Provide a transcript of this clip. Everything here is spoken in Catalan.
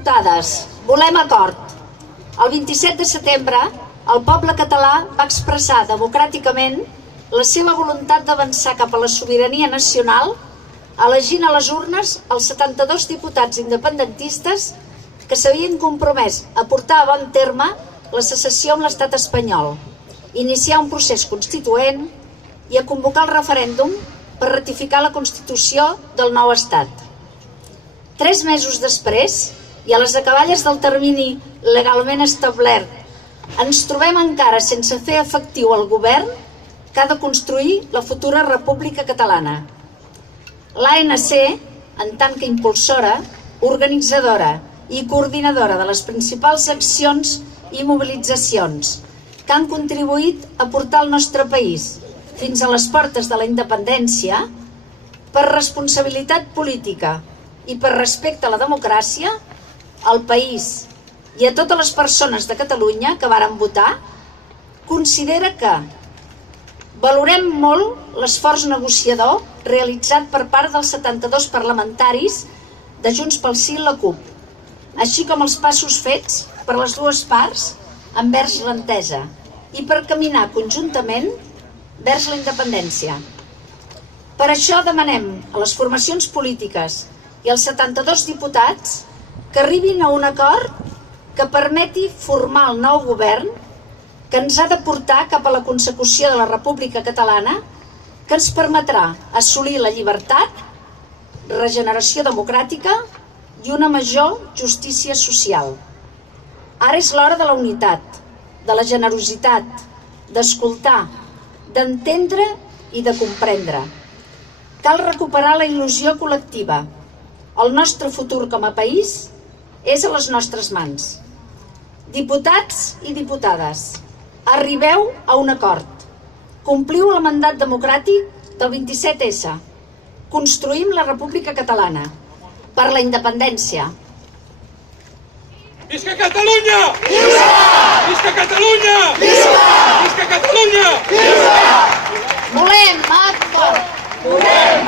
Diputades, volem acord. El 27 de setembre, el poble català va expressar democràticament la seva voluntat d'avançar cap a la sobirania nacional, elegint a les urnes els 72 diputats independentistes que s'havien compromès a portar a bon terme la secessió amb l'estat espanyol, iniciar un procés constituent i a convocar el referèndum per ratificar la Constitució del nou estat. 3 mesos després, i a les acaballes del termini legalment establert, ens trobem encara sense fer efectiu el govern que ha de construir la futura República Catalana. L'ANC, en tant que impulsora, organitzadora i coordinadora de les principals accions i mobilitzacions que han contribuït a portar el nostre país fins a les portes de la independència, per responsabilitat política i per respecte a la democràcia, al país i a totes les persones de Catalunya que varen votar, considera que valorem molt l'esforç negociador realitzat per part dels 72 parlamentaris de Junts pel Sí i la CUP, així com els passos fets per les dues parts envers l'entesa i per caminar conjuntament vers la independència. Per això demanem a les formacions polítiques i als 72 diputats que arribin a un acord que permeti formar el nou govern que ens ha de portar cap a la consecució de la República Catalana, que ens permetrà assolir la llibertat, regeneració democràtica i una major justícia social. Ara és l'hora de la unitat, de la generositat, d'escoltar, d'entendre i de comprendre. Cal recuperar la il·lusió col·lectiva. El nostre futur com a país és a les nostres mans. Diputats i diputades, arribeu a un acord. Compliu el mandat democràtic del 27S. Construïm la República Catalana per la independència. Visca Catalunya! Visca! Visca Catalunya! Visca! Visca Catalunya! Visca! Volem